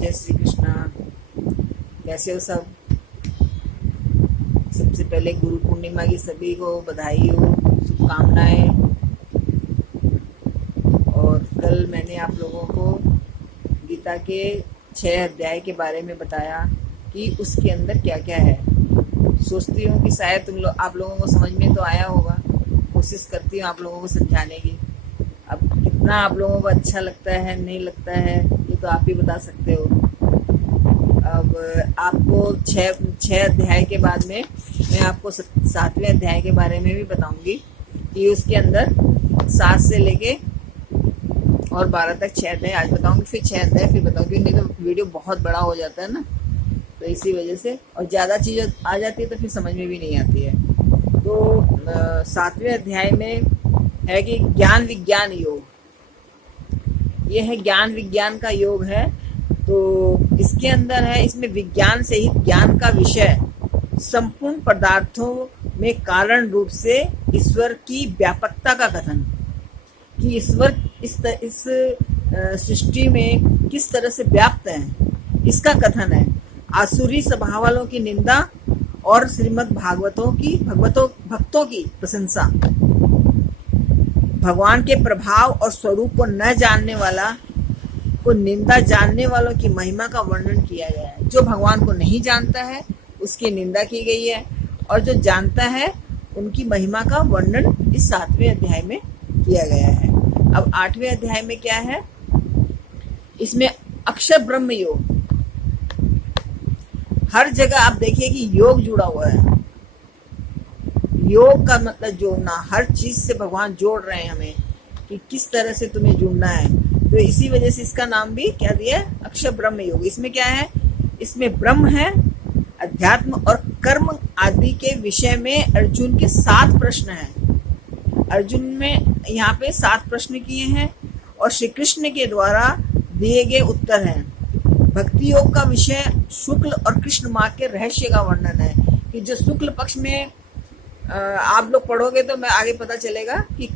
जय श्री कृष्णा। कैसे हो सब? सबसे पहले गुरु पूर्णिमा की सभी को बधाई हो, शुभकामनाएं। और कल मैंने आप लोगों को गीता के 6 अध्याय के बारे में बताया कि उसके अंदर क्या क्या है। सोचती हूँ कि शायद आप लोगों को समझ में तो आया होगा। कोशिश करती हूँ आप लोगों को समझाने की। अब कितना आप लोगों को अच्छा लगता है नहीं लगता है ये तो आप ही बता सकते हो। अब आपको छः अध्याय के बाद में मैं आपको 7वें अध्याय के बारे में भी बताऊंगी कि उसके अंदर 7 से लेके और 12 तक 6 अध्याय आज बताऊंगी, फिर 6 अध्याय फिर बताऊंगी। नहीं तो वीडियो बहुत बड़ा हो जाता है ना, तो इसी वजह से और ज़्यादा चीज़ें आ जाती है तो फिर समझ में भी नहीं आती है। तो 7वें अध्याय में है कि ज्ञान विज्ञान योग। ये है ज्ञान विज्ञान का योग है। तो इसके अंदर है, इसमें विज्ञान से ही ज्ञान का विषय संपूर्ण पदार्थों में कारण रूप से ईश्वर की व्यापकता का कथन, कि ईश्वर इस सृष्टि में किस तरह से व्याप्त है, इसका कथन है। आसुरी स्वभाव वालों की निंदा और श्रीमद् भक्तों की प्रशंसा। भगवान के प्रभाव और स्वरूप को न जानने वाला को निंदा, जानने वालों की महिमा का वर्णन किया गया है। जो भगवान को नहीं जानता है उसकी निंदा की गई है, और जो जानता है उनकी महिमा का वर्णन इस 7वें अध्याय में किया गया है। अब 8वें अध्याय में क्या है? इसमें अक्षर ब्रह्म योग। हर जगह आप देखिए कि योग जुड़ा हुआ है। योग का मतलब जोड़ना, हर चीज से भगवान जोड़ रहे हैं हमें कि किस तरह से तुम्हें जुड़ना है। तो इसी वजह से इसका नाम भी क्या दिया है? अक्षर ब्रह्म योग। इसमें क्या है? इसमें ब्रह्म है, अध्यात्म और कर्म आदि के विषय में अर्जुन के 7 प्रश्न हैं। अर्जुन में यहाँ पे 7 प्रश्न किए हैं और श्री कृष्ण के द्वारा दिए गए उत्तर हैं। भक्ति योग का विषय शुक्ल और कृष्ण मार्ग के रहस्य का वर्णन है, कि जो शुक्ल पक्ष में आप लोग पढ़ोगे तो मैं आगे पता चलेगा कि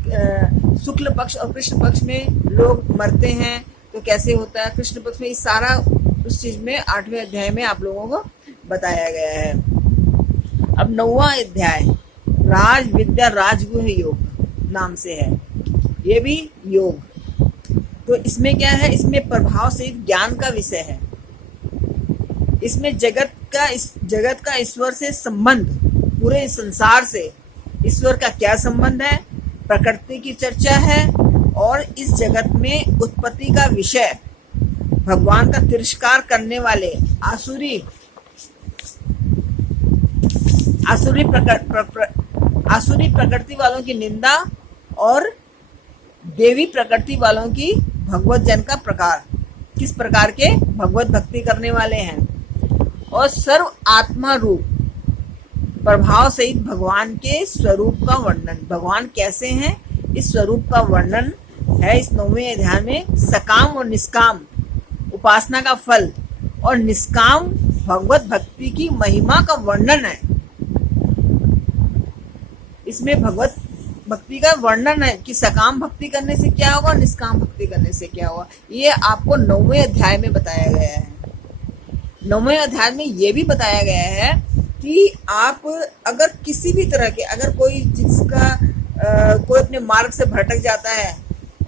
शुक्ल पक्ष और कृष्ण पक्ष में लोग मरते हैं तो कैसे होता है, कृष्ण पक्ष में, इस सारा उस चीज में 8वें अध्याय में आप लोगों को बताया गया है। अब 9वां अध्याय राज विद्या राजगुह योग नाम से है। ये भी योग। तो इसमें क्या है? इसमें प्रभाव सहित ज्ञान का विषय है। इसमें जगत का ईश्वर से संबंध, पूरे संसार से ईश्वर का क्या संबंध है, प्रकृति की चर्चा है, और इस जगत में उत्पत्ति का विषय, भगवान का तिरस्कार करने वाले आसुरी प्रकृति वालों की निंदा और देवी प्रकृति वालों की भगवत जन का प्रकार, किस प्रकार के भगवत भक्ति करने वाले हैं, और सर्व आत्मा रूप प्रभाव सहित भगवान के स्वरूप का वर्णन। भगवान कैसे हैं इस स्वरूप का वर्णन है इस 9वें अध्याय में। सकाम और निष्काम उपासना का फल और निष्काम भगवत भक्ति की महिमा का वर्णन है। इसमें भगवत भक्ति का वर्णन है कि सकाम भक्ति करने से क्या होगा, निष्काम भक्ति करने से क्या होगा। ये आपको 9वें अध्याय में बताया गया है। 9वें अध्याय में ये भी बताया गया है कि आप अगर किसी भी तरह के, अगर कोई कोई अपने मार्ग से भटक जाता है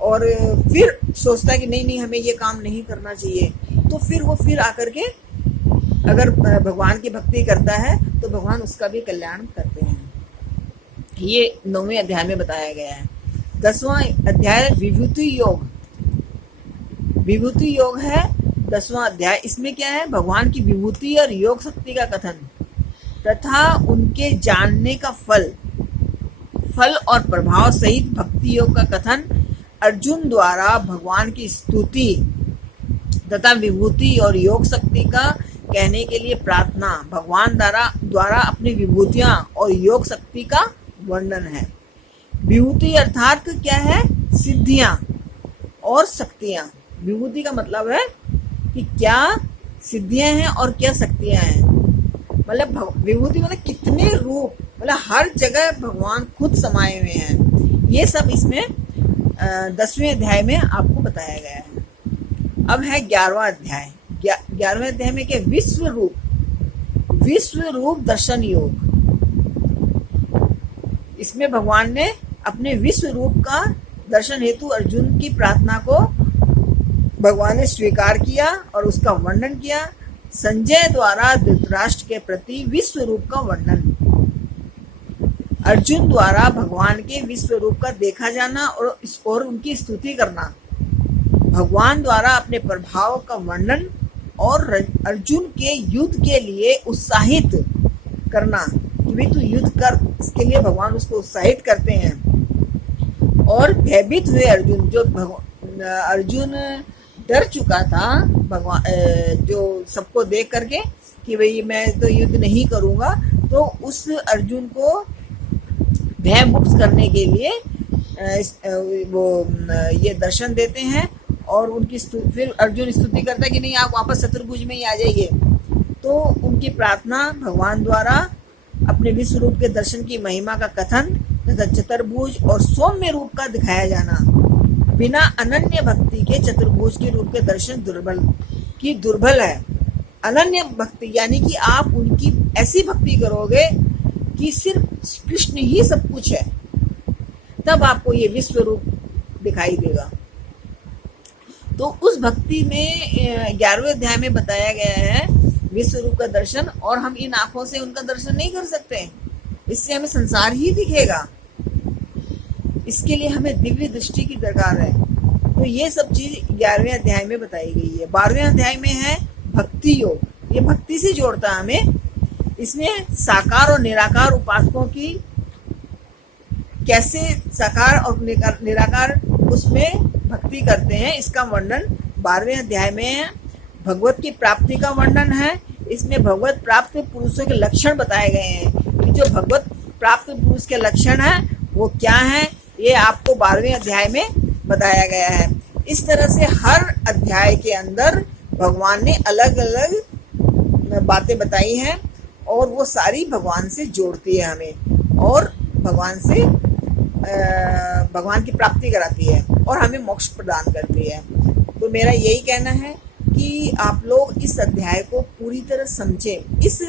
और फिर सोचता है कि नहीं हमें ये काम नहीं करना चाहिए, तो फिर वो आकर के अगर भगवान की भक्ति करता है तो भगवान उसका भी कल्याण करते हैं। ये 9वें अध्याय में बताया गया है। 10वां अध्याय विभूति योग। विभूति योग है 10वां अध्याय। इसमें क्या है? भगवान की विभूति और योग शक्ति का कथन तथा उनके जानने का फल और प्रभाव सहित भक्ति योग का कथन। अर्जुन द्वारा भगवान की स्तुति तथा विभूति और योग शक्ति का कहने के लिए प्रार्थना। भगवान द्वारा अपनी विभूतियां और योग शक्ति का वर्णन है। विभूति अर्थात क्या है? सिद्धियां और शक्तियां। विभूति का मतलब है कि क्या सिद्धियां हैं और क्या शक्तियां हैं। मतलब विभूति मतलब कितने रूप, मतलब हर जगह भगवान खुद समाये हुए हैं। ये सब इसमें 10वें अध्याय में आपको बताया गया है। अब है 11वां अध्याय। 11वें अध्याय में क्या, विश्व रूप दर्शन योग। इसमें भगवान ने अपने विश्व रूप का दर्शन हेतु अर्जुन की प्रार्थना को भगवान ने स्वीकार किया और उसका वर्णन किया। संजय द्वारा धृतराष्ट्र के प्रति विश्व रूप का वर्णन, अर्जुन द्वारा भगवान के विश्व रूप का देखा जाना और उनकी स्तुति करना, भगवान द्वारा अपने प्रभाव का वर्णन और अर्जुन के युद्ध के लिए उत्साहित करना कि भाई तू युद्ध कर, इसके लिए भगवान उसको उत्साहित करते हैं। और भयभीत हुए अर्जुन, जो अर्जुन डर चुका था भगवान, जो सबको देख करके कि भाई मैं तो युद्ध नहीं करूंगा, तो उस अर्जुन को भय मुक्त करने के लिए वो ये दर्शन देते हैं और उनकी फिर अर्जुन स्तुति करता है कि नहीं आप वापस चतुर्भुज में ही आ जाइए। तो उनकी प्रार्थना भगवान द्वारा अपने विश्व रूप के दर्शन की महिमा का कथन तथा चतुर्भुज और सौम्य रूप का दिखाया जाना, बिना अनन्य भक्ति के चतुर्भुज के रूप के दर्शन दुर्बल है। अनन्य भक्ति यानी कि आप उनकी ऐसी भक्ति करोगे कि सिर्फ कृष्ण ही सब कुछ है, तब आपको ये विश्व रूप दिखाई देगा। तो उस भक्ति में 11वें अध्याय में बताया गया है विश्व रूप का दर्शन, और हम इन आंखों से उनका दर्शन नहीं कर सकते, इससे हमें संसार ही दिखेगा। इसके लिए हमें दिव्य दृष्टि की दरकार है। तो ये सब चीज 11वें अध्याय में बताई गई है। 12वें अध्याय में है भक्ति योग, ये भक्ति से जोड़ता है हमें। इसमें साकार और निराकार उपासकों की कैसे साकार और निराकार उसमें भक्ति करते हैं, इसका वर्णन 12वें अध्याय में है। भगवत की प्राप्ति का वर्णन है। इसमें भगवत प्राप्त पुरुषों के लक्षण बताए गए हैं कि जो भगवत प्राप्त पुरुष के लक्षण है वो क्या है, ये आपको 12वें अध्याय में बताया गया है। इस तरह से हर अध्याय के अंदर भगवान ने अलग अलग बातें बताई हैं और वो सारी भगवान से जोड़ती है हमें और भगवान की प्राप्ति कराती है और हमें मोक्ष प्रदान करती है। तो मेरा यही कहना है कि आप लोग इस अध्याय को पूरी तरह समझें। इस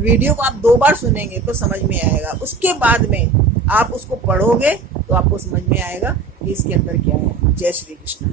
वीडियो को आप 2 बार सुनेंगे तो समझ में आएगा, उसके बाद में आप उसको पढ़ोगे तो आपको समझ में आएगा कि इसके अंदर क्या है। जय श्री कृष्ण।